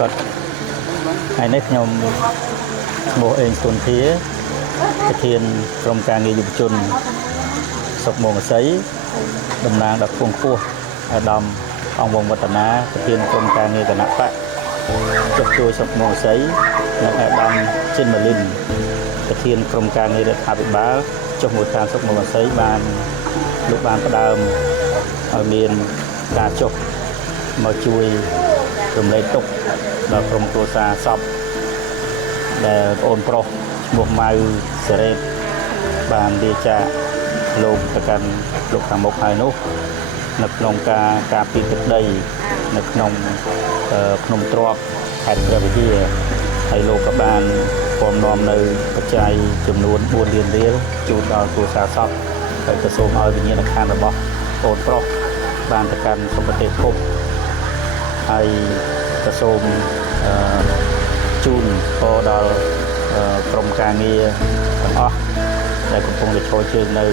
ก็ให้ในខ្ញុំឈ្មោះអេងសុនធាប្រធានក្រុមការងារយុវជនសុខមងសីតំណាងដល់ខ្ពង់ខ្ពស់អាដាមអង្គវងវឌ្ឍនាប្រធានក្រុមការងារគណៈបកចុះជួយសុខមងសីនិងអាដាមចិនម៉ាលីនប្រធានក្រុមការងាររដ្ឋាភិបាលចុះមួយតាមសុខមងសីបានលោកបានផ្ដើមឲ្យមានការចុះមកជួយរំលែកទុក្ខដល់ក្រុមគ្រួសារសពដែលប្អូនប្រុសឈ្មោះម៉ៅសេរីបានលាចាកលោកទៅកាន់លោកខាងមុខហើយនោះនៅក្នុងការពីទឹកដីនៅក្នុងភ្នំទ្របខេត្តព្រះវិហារហើយលោកក៏បានពំនាំនៅបច្ច័យចំនួន4លានរៀលជូនដល់គ្រួសារសពហើយក៏សូមឲ្យវិញ្ញាណក្ខន្ធរបស់ប្អូនប្រុសបានទៅកាន់សុគតិភពហើយក៏សូមជូនពរដល់ក្រុមការងារទាំងអស់ដែលកំពុងតែឈរជើងនៅ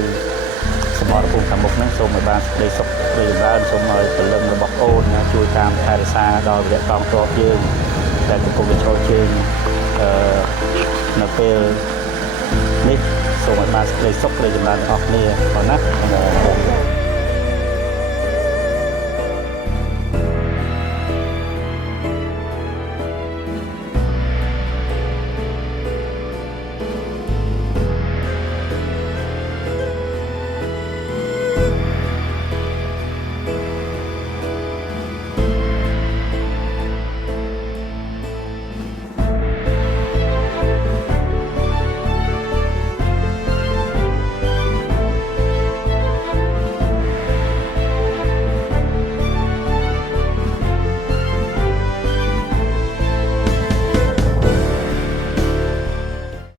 សមរភូមិខាងមុខនេះសូមឲ្យបានសេចក្តីសុខរីកចម្រើនសូមឲ្យពលឹងរបស់អូនជួយតាមថែរក្សាដល់វិរៈកងទ័ពយើងដែលកំពុងតែឈរជើងនៅពេលនេះសូមឲ្យបានសេចក្តីសុខរីកចម្រើនទាំងអស់គ្នាបងណា